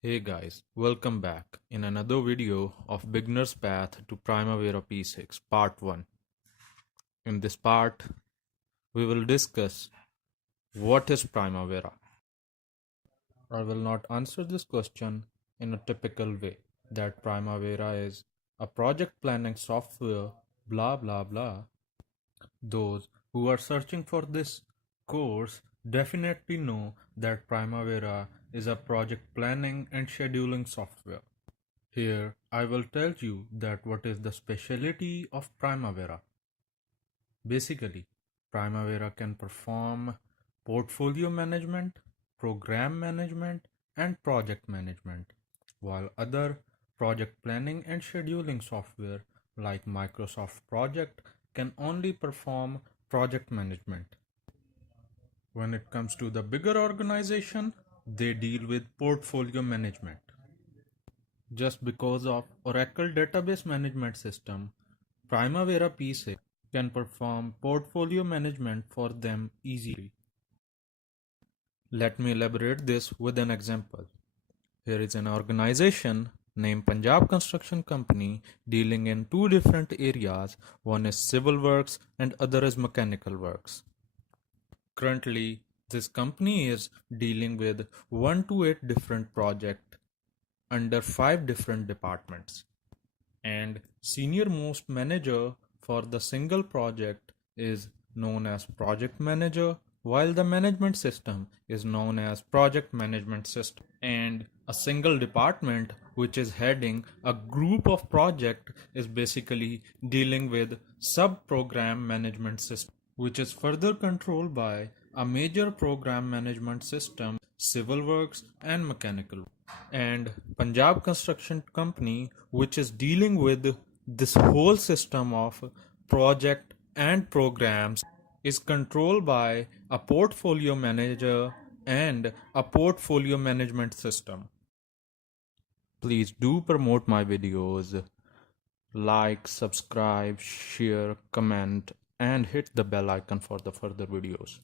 Hey guys, welcome back in another video of Beginner's Path to Primavera P6 Part 1. In this part, we will discuss what is Primavera. I will not answer this question in a typical way that Primavera is a project planning software, blah blah blah. Those who are searching for this course definitely know that Primavera is a project planning and scheduling software. Here I will tell you that what is the specialty of Primavera. Basically, Primavera can perform portfolio management, program management, and project management, while other project planning and scheduling software like Microsoft Project can only perform project management. When it comes to the bigger organization, they deal with portfolio management. Just because of Oracle Database Management System, Primavera P6 can perform portfolio management for them easily. Let me elaborate this with an example. Here is an organization named Punjab Construction Company dealing in two different areas. One is civil works and other is mechanical works. Currently, this company is dealing with 1 to 8 different projects under 5 different departments. And senior most manager for the single project is known as project manager, while the management system is known as project management system. And a single department which is heading a group of project is basically dealing with sub program management system, which is further controlled by a major program management system, civil works and mechanical. And Punjab Construction Company, which is dealing with this whole system of project and programs, is controlled by a portfolio manager and a portfolio management system. Please do promote my videos, like, subscribe, share, comment, and hit the bell icon for the further videos.